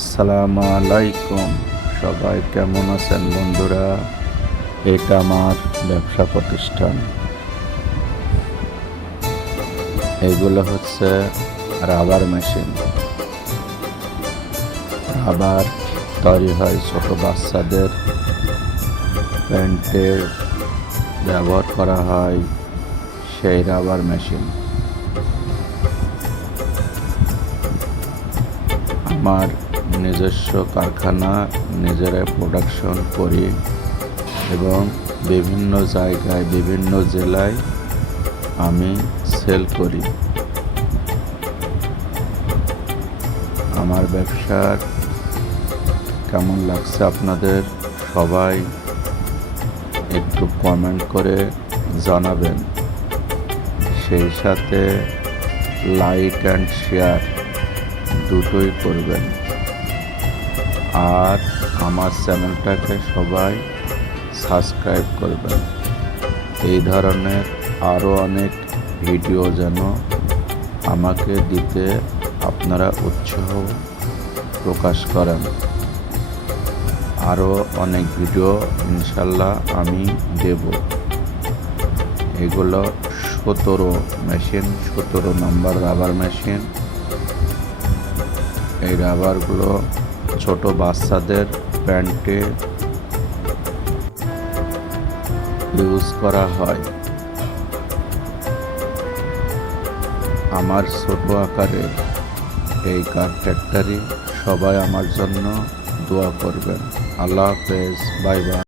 আসসালামু আলাইকুম। সবাই কেমন আছেন বন্ধুরা? এটা আমার ব্যবসা প্রতিষ্ঠান। এগুলো হচ্ছে রাবার মেশিন। রাবার তৈরি হয় ছোট বাচ্চাদের। প্যান্টে ব্যবহার করা হয় সেই রাবার মেশিন। আমার নিজস্ব কারখানা নিজেরাই প্রোডাকশন করি এবং বিভিন্ন জায়গায়, বিভিন্ন জেলায় আমি সেল করি। আমার ব্যবসার কেমন লাগছে আপনাদের সবাই একটু কমেন্ট করে জানাবেন। সেই সাথে লাইক অ্যান্ড শেয়ার দুটোই করবেন। আর আমার চ্যানেলটাকে সবাই সাবস্ক্রাইব করবেন। এই ধরনের আরও অনেক ভিডিও যেন আমাকে দিতে আপনারা উৎসাহ প্রকাশ করেন। আরও অনেক ভিডিও ইনশাল্লাহ আমি দেব। এগুলো সতেরো মেশিন, সতেরো নম্বর রাবার মেশিন। এই রাবারগুলো ছোট বাচ্চাদের প্যান্টে ইউজ করা হয়। আমার ছোট আকারে এই কার ফ্যাক্টরি সবাই আমার জন্য দোয়া করবেন। আল্লাহ হাফেজ, বাই বাই।